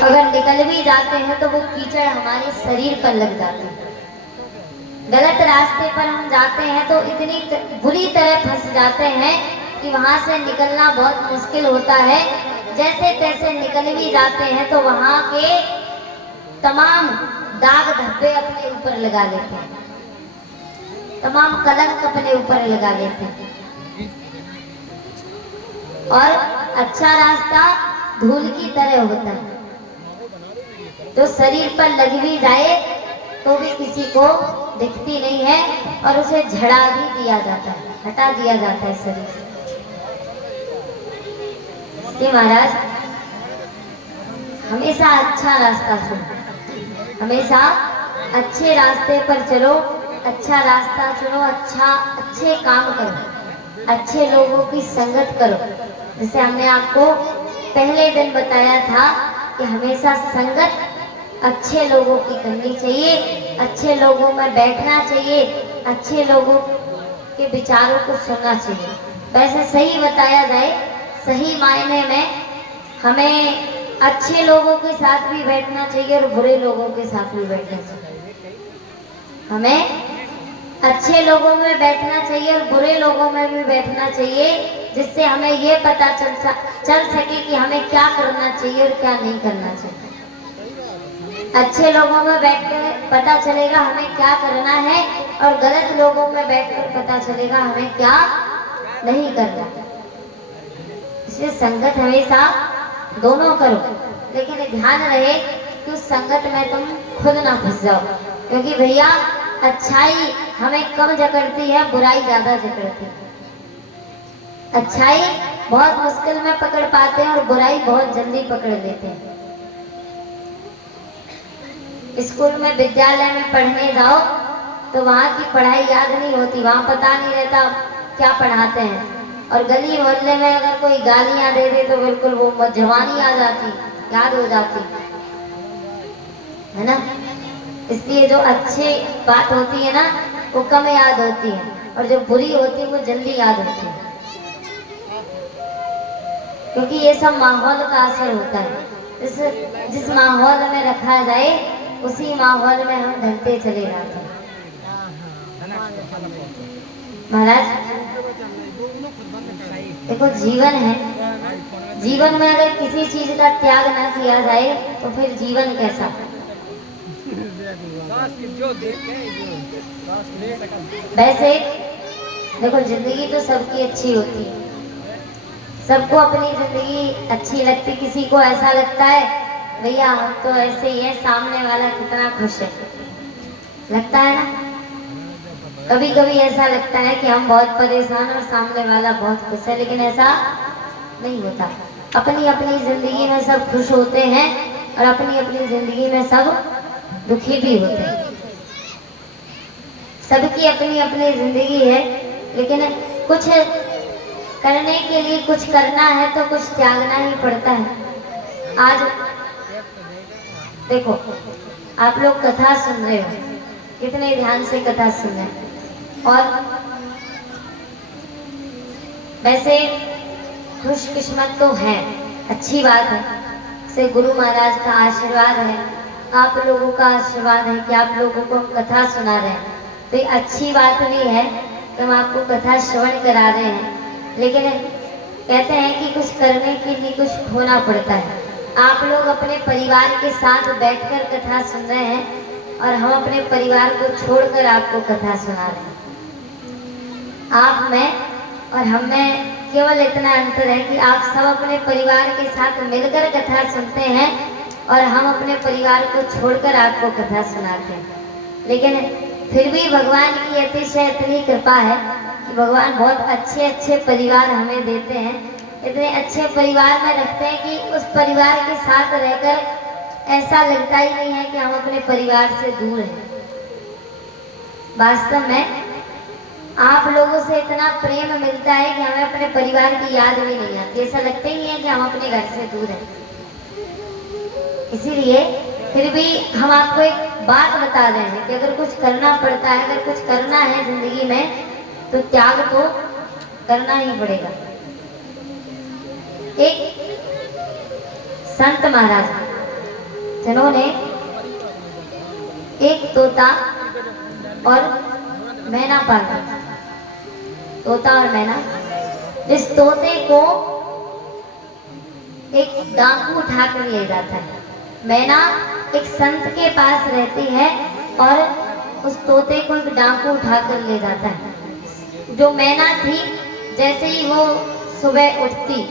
अगर निकल भी जाते हैं तो वो कीचड़ हमारे शरीर पर लग जाते हैं। गलत रास्ते पर हम जाते हैं तो इतनी बुरी तरह फंस जाते हैं कि वहां से निकलना बहुत मुश्किल होता है। जैसे तैसे निकल भी जाते हैं तो वहां के तमाम दाग धब्बे अपने ऊपर लगा लेते हैं, तमाम कलंक अपने ऊपर लगा लेते हैं। और अच्छा रास्ता धूल की तरह होता है, तो शरीर पर लग भी जाए तो भी किसी को दिखती नहीं है और उसे झड़ा भी दिया जाता है, हटा दिया जाता है शरीर से। कि महाराज हमेशा अच्छा रास्ता चुनो, हमेशा अच्छे रास्ते पर चलो, अच्छा रास्ता चुनो, अच्छे काम करो, अच्छे लोगों की संगत करो। जैसे हमने आपको पहले दिन बताया था कि हमेशा संगत अच्छे लोगों की करनी चाहिए, अच्छे लोगों में बैठना चाहिए, अच्छे लोगों के विचारों को सुनना चाहिए। वैसे सही बताया जाए, सही मायने में हमें अच्छे लोगों के साथ भी बैठना चाहिए और बुरे लोगों के साथ भी बैठना चाहिए। हमें अच्छे लोगों में बैठना चाहिए और बुरे लोगों में भी बैठना चाहिए, जिससे हमें ये पता चल सके कि हमें क्या करना चाहिए और क्या नहीं करना चाहिए। अच्छे लोगों में बैठकर पता चलेगा हमें क्या करना है और गलत लोगों में बैठकर पता चलेगा हमें क्या नहीं करना। इसलिए संगत हमेशा दोनों करो, लेकिन ध्यान रहे कि उस संगत में तुम खुद ना फंस जाओ, क्योंकि भैया अच्छाई हमें कम जकड़ती है, बुराई ज्यादा जकड़ती है। अच्छाई बहुत मुश्किल में पकड़ पाते हैं और बुराई बहुत जल्दी पकड़ लेते हैं। स्कूल में विद्यालय में पढ़ने जाओ तो वहाँ की पढ़ाई याद नहीं होती, वहाँ पता नहीं रहता क्या पढ़ाते हैं। और गली मोहल्ले में अगर कोई गालियाँ दे दे तो बिल्कुल वो जवानी आ जाती, याद हो जाती है ना। इसलिए जो अच्छी बात होती है ना वो कम याद होती है, और जो बुरी होती है वो जल्दी याद होती है, क्योंकि ये सब माहौल का असर होता है। जिस माहौल में रखा जाए उसी माहौल में हम ढलते चले जाते हैं। महाराज देखो, जीवन है, जीवन में अगर किसी चीज का त्याग ना किया जाए तो फिर जीवन कैसा। वैसे देखो, जिंदगी तो सबकी अच्छी होती है, सबको अपनी जिंदगी अच्छी लगती। किसी को ऐसा लगता है भैया हम तो ऐसे ही है, सामने वाला कितना खुश है, लगता है ना। कभी कभी ऐसा लगता है कि हम बहुत परेशान और सामने वाला बहुत खुश है, लेकिन ऐसा नहीं होता। अपनी अपनी जिंदगी में सब खुश होते हैं और अपनी अपनी जिंदगी में सब दुखी भी होते हैं। सबकी अपनी अपनी जिंदगी है, लेकिन कुछ करने के लिए कुछ करना है तो कुछ त्यागना ही पड़ता है। आज देखो, आप लोग कथा सुन रहे हो, कितने ध्यान से कथा सुन रहे हैं, और वैसे खुशकिस्मत तो है, अच्छी बात है। से गुरु महाराज का आशीर्वाद है, आप लोगों का आशीर्वाद है कि आप लोगों को कथा सुना रहे हैं, तो ये अच्छी बात भी है कि हम आपको कथा श्रवण करा रहे हैं। लेकिन कहते हैं कि कुछ करने के लिए कुछ खोना पड़ता है। आप लोग अपने परिवार के साथ बैठकर कथा सुन रहे हैं और हम अपने परिवार को छोड़कर आपको कथा सुना रहे हैं। आप में और हम में केवल इतना अंतर है कि आप सब अपने परिवार के साथ मिलकर कथा सुनते हैं और हम अपने परिवार को छोड़कर आपको कथा सुनाते हैं। लेकिन फिर भी भगवान की अतिशय इतनी कृपा है कि भगवान बहुत अच्छे अच्छे परिवार हमें देते हैं, इतने अच्छे परिवार में रखते हैं कि उस परिवार के साथ रहकर ऐसा लगता ही नहीं है कि हम अपने परिवार से दूर हैं। वास्तव में आप लोगों से इतना प्रेम मिलता है कि हमें अपने परिवार की याद भी नहीं आती, ऐसा लगता ही नहीं है कि हम अपने घर से दूर हैं। इसीलिए फिर भी हम आपको एक बात बता रहे हैं कि अगर कुछ करना पड़ता है, अगर कुछ करना है जिंदगी में, तो त्याग तो करना ही पड़ेगा। एक संत महाराज जिन्होंने एक तोता और मैना पाला। तोता और मैना, इस तोते को एक डाकू उठा कर ले जाता है। मैना एक संत के पास रहती है और उस तोते को एक डाकू उठा कर ले जाता है। जो मैना थी, जैसे ही वो सुबह उठती,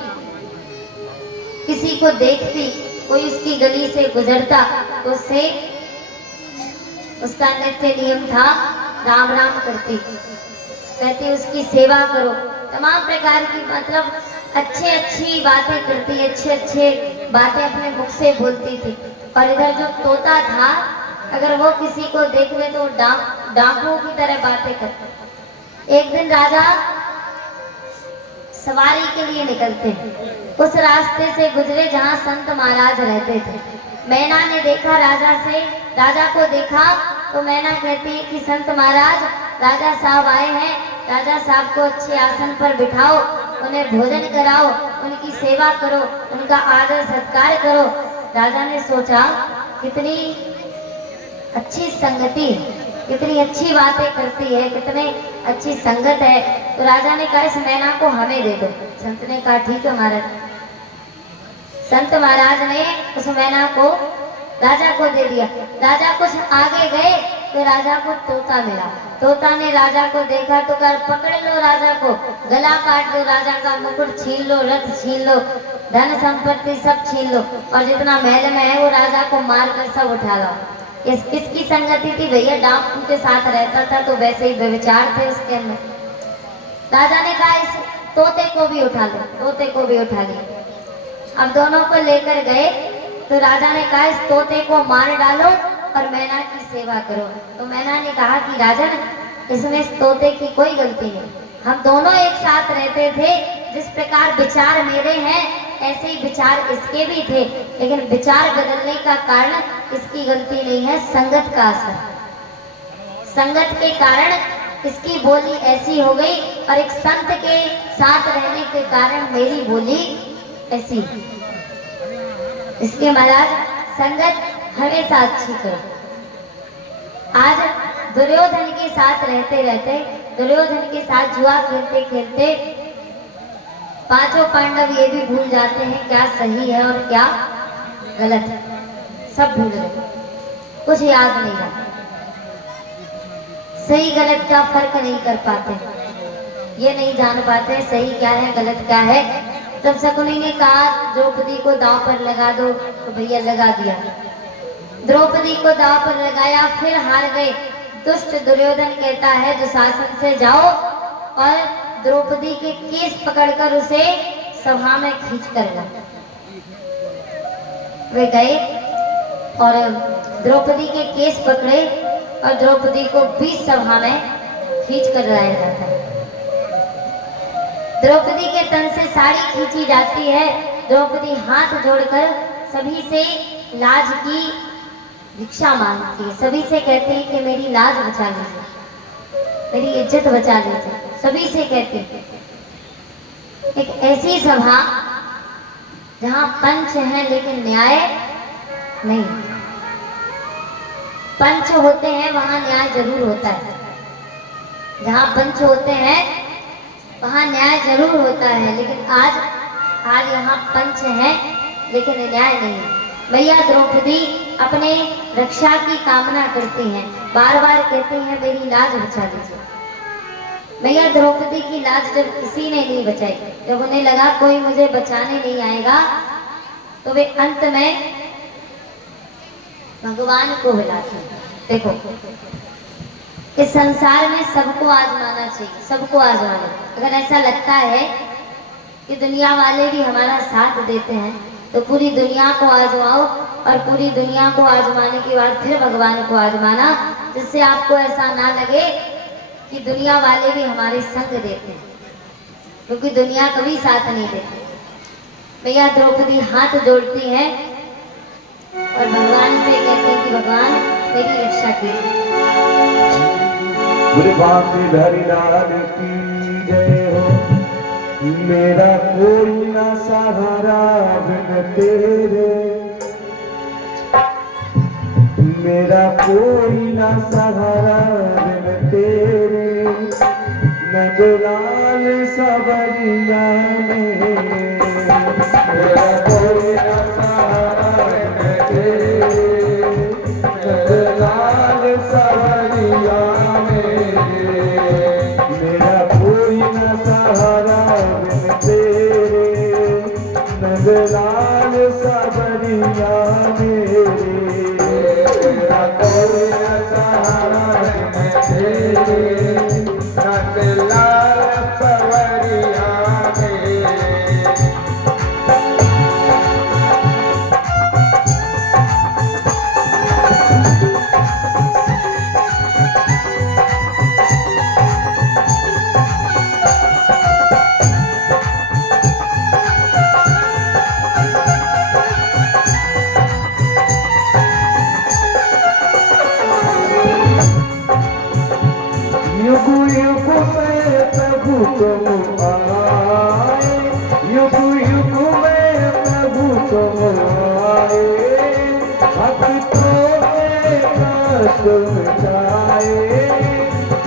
किसी को देखती, कोई उसकी गली से गुजरता तो उससे, उसका नित्य नियम था राम राम करती, कहती उसकी सेवा करो, तमाम प्रकार की मतलब अच्छी बातें करती, अच्छे बातें अपने मुख से बोलती थी। और इधर जो तोता था, अगर वो किसी को देख ले तो डाकुओं की तरह बातें करता। एक दिन राजा सवारी के लिए निकलते हैं, उस रास्ते से गुजरे जहाँ संत महाराज रहते थे। मैना ने देखा राजा को देखा तो मैना कहती है कि संत महाराज, राजा साहब आए हैं, राजा साहब को अच्छे आसन पर बिठाओ, उन्हें भोजन कराओ, उनकी सेवा करो, उनका आदर सत्कार करो। राजा ने सोचा कितनी अच्छी संगति, कितनी अच्छी बातें करती है, कितनी अच्छी संगत है। तो राजा ने कहा इस मैना को हमें दे दो। संत ने कहा ठीक है महाराज। संत महाराज ने उस मैना को राजा को दे दिया। राजा कुछ आगे गए तो राजा को तोता मिला। तोता ने राजा को देखा तो कहा पकड़ लो राजा को, गला काट दो, राजा का मुकुट छीन लो, रथ छीन लो, धन संपत्ति सब छीन लो, और जितना महल में है वो राजा को मार कर सब उठा लो। किसकी संगति थी भैया? डाकू के साथ रहता था तो वैसे ही व्यभिचार थे उसके अंदर। राजा ने कहा इस तोते को भी उठा लो, तोते को भी उठा लिया। अब दोनों को लेकर गए तो राजा ने कहा इस तोते को मार डालो और मैना की सेवा करो। तो मैना ने कहा कि राजन, इसमें इस तोते की कोई गलती नहीं, हम दोनों एक साथ रहते थे, जिस प्रकार विचार मेरे हैं ऐसे ही विचार इसके भी थे, लेकिन विचार बदलने का कारण इसकी गलती नहीं है, संगत का असर। संगत के कारण इसकी बोली ऐसी हो गई और एक संत के साथ रहने के कारण मेरी बोली ऐसी। इसलिए महाराज संगत हमेशा अच्छी करो। आज दुर्योधन के साथ रहते रहते, दुर्योधन के साथ जुआ खेलते खेलते पांचों पांडव ये भी भूल जाते हैं क्या सही है और क्या गलत है, सब भूल गए, कुछ याद नहीं रहा, सही गलत का फर्क नहीं कर पाते, ये नहीं जान पाते सही क्या है गलत क्या है। जब शकुनी ने कहा द्रौपदी को दांव पर लगा दो तो भैया लगा दिया, द्रौपदी को दांव पर लगाया, फिर हार गए। दुष्ट दुर्योधन कहता है दुशासन से जाओ और द्रौपदी के केस पकड़कर उसे सभा में खींच कर ला। वे गए और द्रौपदी के केस पकड़े और द्रौपदी को बीच सभा में खींच कर लाया जाता है। द्रौपदी के तन से साड़ी खींची जाती है। द्रौपदी हाथ जोड़कर सभी से लाज की भिक्षा मांगती है, सभी से कहती है कि मेरी लाज बचा लीजिए, मेरी इज्जत बचा लीजिए, सभी से कहती है। एक ऐसी सभा जहां पंच है लेकिन न्याय नहीं, पंच होते हैं वहां न्याय जरूर होता है, जहां पंच होते हैं वहां न्याय जरूर होता है, लेकिन आज यहाँ पंच है लेकिन न्याय नहीं है। भैया द्रौपदी अपने रक्षा की कामना करती हैं, बार बार कहती हैं मेरी लाज बचा लीजिए। भैया द्रौपदी की लाज जब किसी ने नहीं बचाई, जब उन्हें लगा कोई मुझे बचाने नहीं आएगा, तो वे अंत में भगवान को बुलाती। देखो इस संसार में सबको आजमाना चाहिए, सबको आजमाना। अगर ऐसा लगता है कि दुनिया वाले भी हमारा साथ देते हैं तो पूरी दुनिया को आजमाओ और पूरी दुनिया को आजमाने के बाद फिर भगवान को आजमाना, जिससे आपको ऐसा ना लगे कि दुनिया वाले भी हमारे संग देते हैं, क्योंकि दुनिया कभी साथ नहीं देती। भैया द्रौपदी हाथ जोड़ती है और भगवान से कहती है कि भगवान मेरी रक्षा कीजिए। धरिलाल की जय हो, मेरा कोई ना सहारा बिन तेरे। मेरा कोई ना सहारा बिन तेरे, नंदलाल सवरिया मेरे। मेरा कोई ना सहारा बिन तेरे, नंदलाल सवरिया मेरे। मेरा कोई ना सहारा बिन तेरे, नंदलाल सवरिया मेरे। मेरा कोई ना सहारा बिन तेरे, नंदलाल सवरिया मेरे। युग युग में प्रभु तुम आए, युग युग में प्रभु तुम आए। भक्तों के कष्ट मिटाए,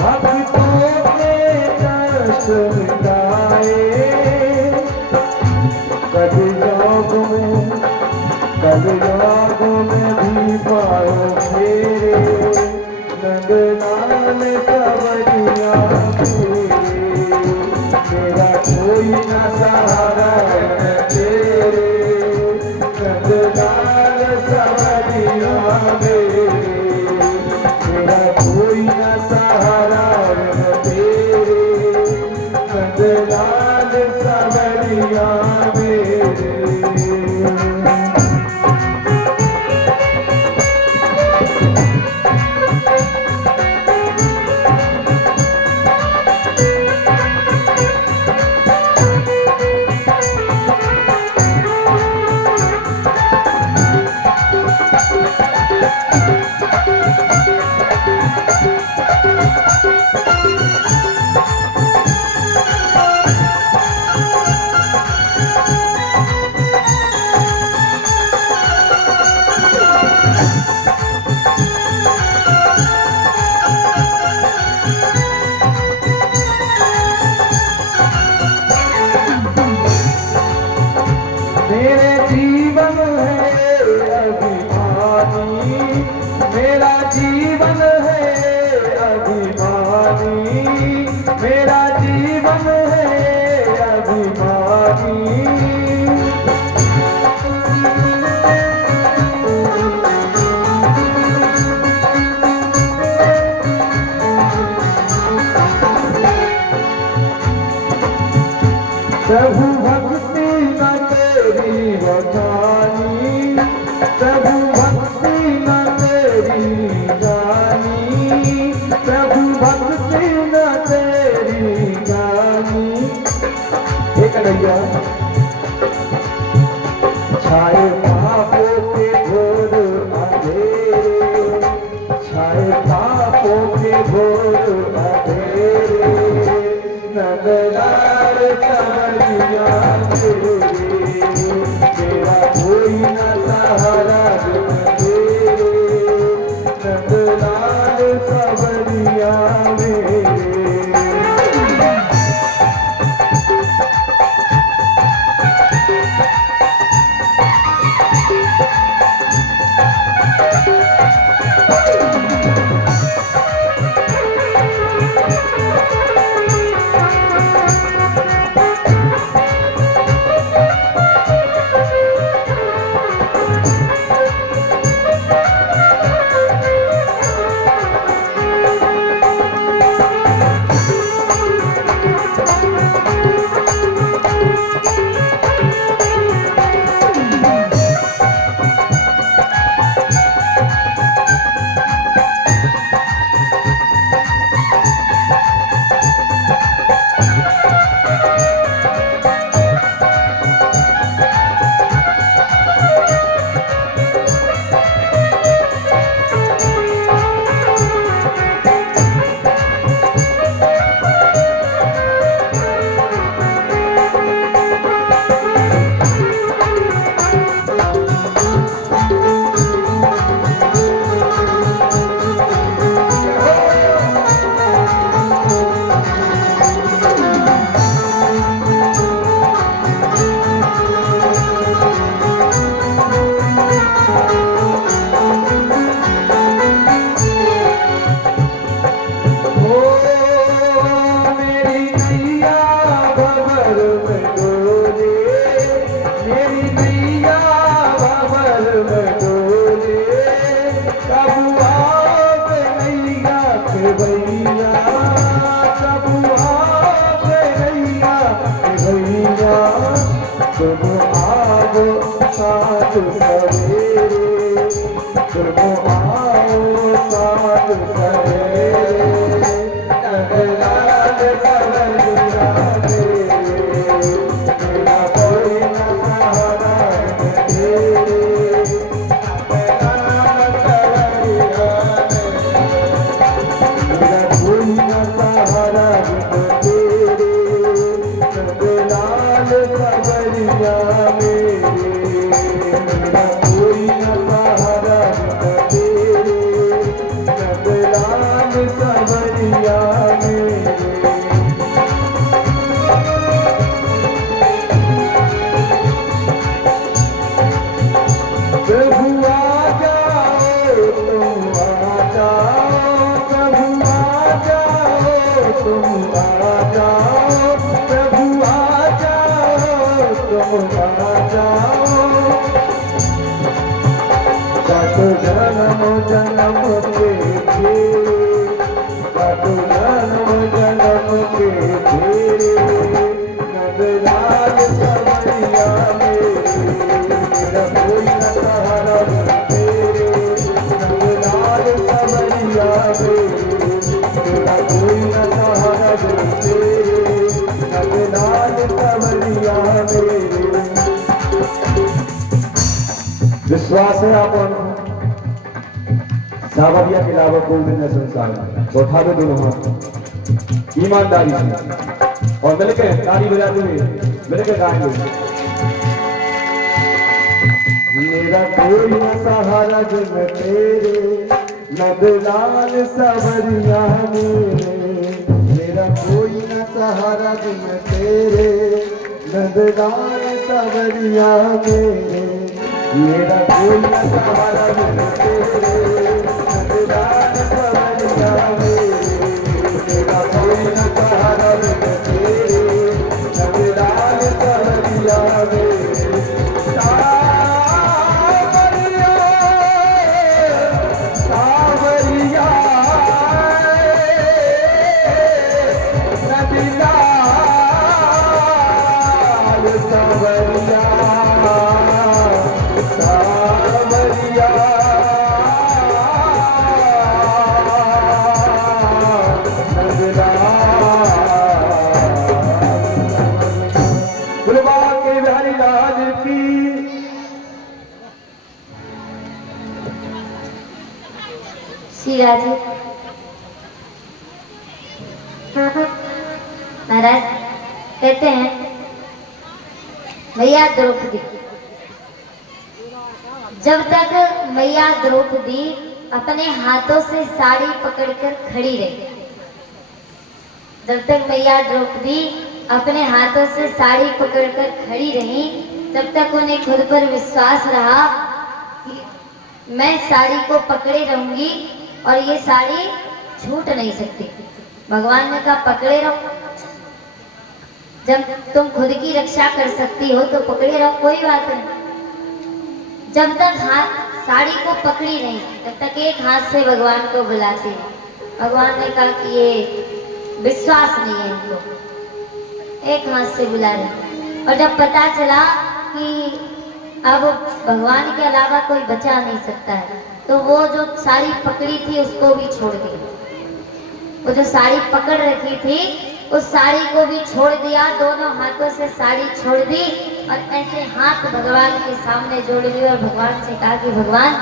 भक्तों के कष्ट मिटाए। कलयुग में भी पायो मेरे, नंदलाल सवरिया मेरे। मेरा कोई ना सहारा बिन तेरे, नंदलाल सवरिया मेरे। मेरा कोई ना सहारा बिन तेरे, नंदलाल सवरिया मेरे। मेरे जीवन है अभिमानी, मेरा जीवन है अभिमानी, मेरा जीवन है अभिमानी। प्रभु भक्ति न तेरी बखानी, प्रभु भक्ति न तेरी जानी, प्रभु भक्ति न तेरी जानी। एक कन्हैया छाए पापों के घोर अंधेरे, छाए पापों के घोर अंधेरे। नंदलाल सवरिया मेरे, मेरा कोई ना सहारा बिन तुम आओ साथ सवेरे नंदलाल सवरिया मेरे मेरा कोई न सहारा तेरे नंदलाल सवरिया मेरा कोई न सहारा तेरे नंदलाल सवरिया मेरे मेरा कोई न सहारा तेरे नंदलाल सवरिया मेरे प्रभु आ जाओ तुम आ जाओ प्रभु आ जाओ तुम आ जाओ प्रभु आ जाओ तुम आ जाओ काटो जन्म जन्म के फेरे काटो जन्म जन्म के फेरे नंदलाल सवरिया मेरे मेरा कोई न सहारा तेरे नंदलाल सवरिया मेरे मेरा कोई न सहारा तेरे नंदलाल सवरिया मेरे विश्वास है आप सावरिया के अलावा कोई भी न संसार में तो उठा दो दोनों हाथ ईमानदारी से और मिलकर ताली बजाते हुए मिलकर गाएंगे मेरा कोई न सहारा जग तेरे नंदलाल सवरिया मेरे मेरा कोई न सहारा जग तेरे नंदलाल सवरिया मेरे मेरा कोई न सहारा जग तेरे नंदलाल सवरिया मेरे मेरा कोई न सहारा जग तेरे नंदलाल सवरिया मेरे सावरिया नंदलाल सवरिया सावरिया बुलवा के बिहारी लाल की शिवाजी महाराज कहते हैं मैया द्रौपदी जब तक मैया द्रौपदी अपने हाथों से साड़ी पकड़कर खड़ी रही जब तक मैया द्रौपदी अपने हाथों से साड़ी पकड़कर खड़ी रही तब तक उन्हें खुद पर विश्वास रहा कि मैं साड़ी को पकड़े रहूंगी और ये साड़ी छूट नहीं सकती। भगवान ने कहा पकड़े रहो, जब तुम खुद की रक्षा कर सकती हो तो पकड़े रहो, कोई बात नहीं। जब तक हाथ साड़ी को पकड़ी नहीं तब तक एक हाथ से भगवान को बुलाती है। भगवान ने कहा कि ये विश्वास नहीं है इनको, एक हाथ से बुला रहे। और जब पता चला कि अब भगवान के अलावा कोई बचा नहीं सकता है तो वो जो साड़ी पकड़ी थी उसको भी छोड़ दी। वो जो साड़ी पकड़ रखी थी उस साड़ी को भी छोड़ दिया, दोनों हाथों से साड़ी छोड़ दी और ऐसे हाथ भगवान के सामने जोड़ लिए और भगवान से कहा कि भगवान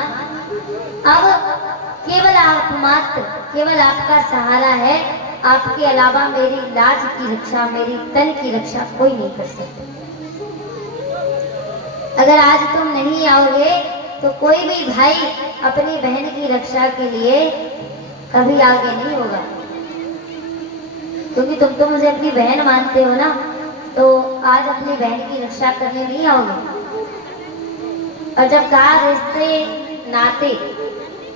अब केवल आप मात्र, केवल आपका सहारा है, आपके अलावा मेरी लाज की रक्षा, मेरी तन की रक्षा कोई नहीं कर सकता। अगर आज तुम नहीं आओगे तो कोई भी भाई अपनी बहन की रक्षा के लिए कभी आगे नहीं होगा, क्योंकि तुम तो मुझे अपनी बहन मानते हो ना, तो आज अपनी बहन की रक्षा करने नहीं आओगे। और जब कहा रिश्ते नाते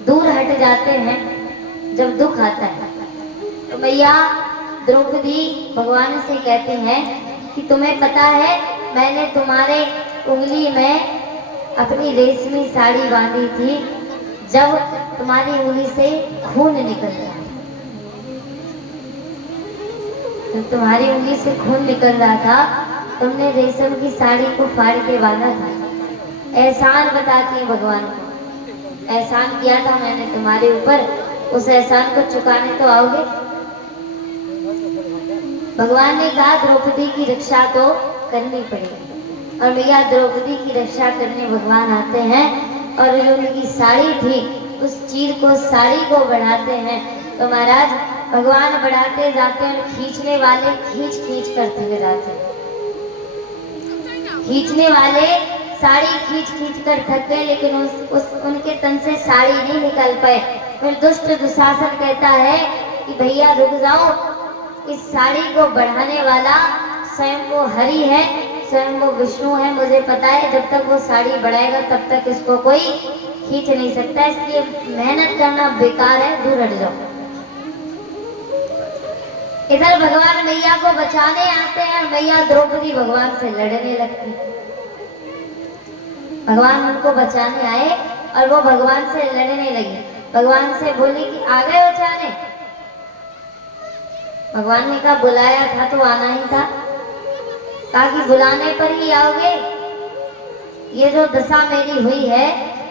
दूर हट जाते हैं, जब दुख आता है तो मैया द्रौपदी भगवान से कहते हैं कि तुम्हें पता है मैंने तुम्हारे उंगली में अपनी रेशमी साड़ी बांधी थी, जब तुम्हारी उंगली से खून निकल रहा, जब तुम्हारी उंगली से खून निकल रहा था तुमने रेशम की साड़ी को फाड़ के बांधा था। एहसान बताती है भगवान को। एहसान किया था मैंने तुम्हारे ऊपर, उस एहसान को चुकाने तो आओगे? भगवान ने कहा द्रौपदी की रक्षा तो करनी पड़ेगी। और भैया द्रौपदी की रक्षा करने भगवान आते हैं और जो उनकी साड़ी थी उस चीर को, साड़ी को बढ़ाते हैं। तो महाराज भगवान बढ़ाते जाते हैं और खींचने वाले खींच खींच कर थक जाते हैं। खींचने वाले साड़ी खींच खींच कर थक गए, लेकिन उनके तन से साड़ी नहीं निकल पाए। फिर दुष्ट दुशासन कहता है कि भैया रुक जाओ, इस साड़ी को बढ़ाने वाला स्वयं वो हरि है, स्वयं वो विष्णु है। मुझे पता है जब तक वो साड़ी बढ़ाएगा तब तक इसको कोई खींच नहीं सकता, इसलिए मेहनत करना बेकार है, दूर हट जाओ। इधर भगवान मैया को बचाने आते हैं और मैया द्रौपदी भगवान से लड़ने लगती। भगवान उनको बचाने आए और वो भगवान से लड़ने लगी। भगवान से बोली कि आ गए बचाने? भगवान ने कहा बुलाया था तो आना ही था। कहा कि बुलाने पर ही आओगे? ये जो दशा मेरी हुई है,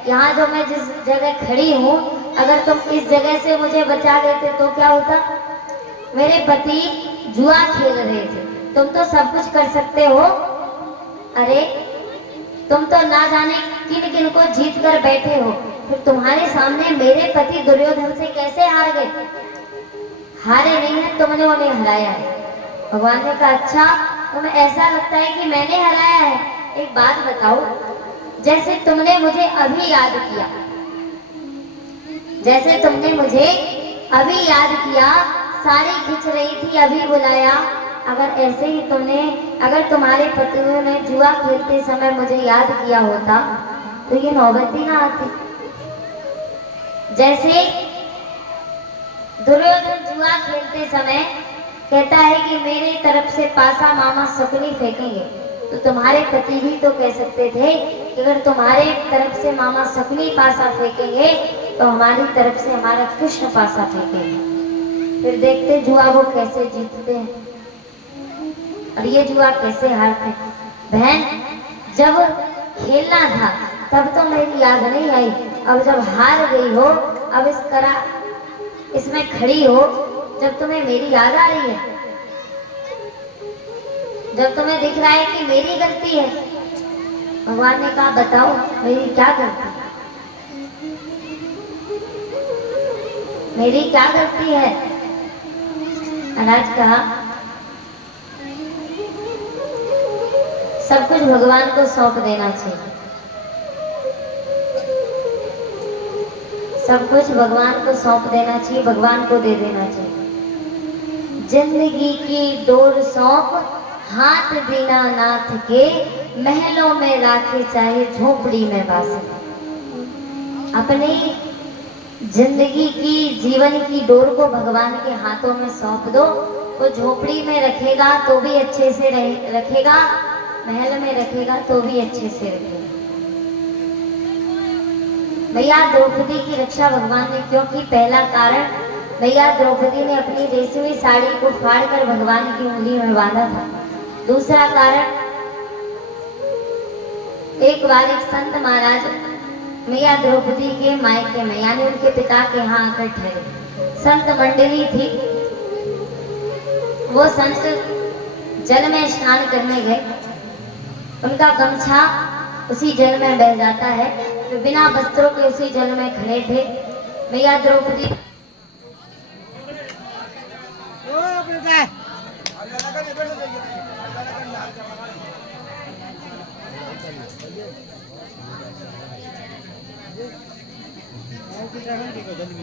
यहाँ जो मैं जिस जगह खड़ी हूँ, अगर तुम इस जगह से मुझे बचा देते तो क्या होता? मेरे पति जुआ खेल रहे थे, तुम तो सब कुछ कर सकते हो। अरे तुम तो ना जाने किन किन को जीत कर बैठे हो, फिर तुम्हारे सामने मेरे पति दुर्योधन से कैसे हार गए? हारे नहीं है, तुमने उन्हें हराया है। भगवान ने कहा अच्छा, तुम्हें ऐसा लगता है कि मैंने हराया है? एक बात बताओ, जैसे तुमने मुझे अभी याद किया, जैसे तुमने मुझे अभी याद किया, साड़ी खींच रही थी अभी बुलाया, अगर ऐसे ही अगर तुम्हारे पतियों ने जुआ खेलते समय मुझे याद किया होता तो ये नौबत ही ना आती। जैसे दुर्योधन जुआ खेलते समय कहता है कि मेरे तरफ से पासा मामा शकुनी फेंकेंगे, तो तुम्हारे पति भी तो कह सकते थे कि अगर तुम्हारे तरफ से मामा शकुनी पासा फेंकेंगे तो हमारी तरफ से हमारा कृष्ण पासा फेंकेंगे। फिर देखते जुआ वो कैसे जीतते हैं और ये जुआ कैसे हारते हैं। बहन जब खेलना था तब तो मेरी याद नहीं आई, अब जब हार गई हो, अब इसमें खड़ी हो, जब तुम्हें मेरी याद आ रही है, जब तुम्हें दिख रहा है कि मेरी गलती है। भगवान ने कहा बताओ मेरी क्या गलती है? मेरी क्या गलती है? महाराज कहा सब कुछ भगवान को सौंप देना चाहिए, सब कुछ भगवान को सौंप देना चाहिए, भगवान को दे देना चाहिए। जिंदगी की डोर सौंप हाथ दीनानाथ के, महलों में राखे चाहे झोपड़ी में बास। अपनी जिंदगी की, जीवन की डोर को भगवान के हाथों में सौंप दो, वो झोपड़ी में रखेगा तो भी अच्छे से रखेगा, महल में रखेगा तो भी अच्छे से रखेगा। भैया द्रौपदी की रक्षा भगवान ने क्यों की? पहला कारण, भैया द्रौपदी ने अपनी रेशमी साड़ी को फाड़कर भगवान की उंगली में बांधा था। दूसरा कारण, एक बार एक संत महाराज मैया द्रौपदी के मायके में यानी उनके पिता के यहाँ आकर ठहरे। संत मंडली थी, वो संत जल में स्नान करने गए, उनका गमछा उसी जल में बह जाता है, तो बिना वस्त्रों के उसी जल में खड़े थे। मैया द्रौपदी जल्दी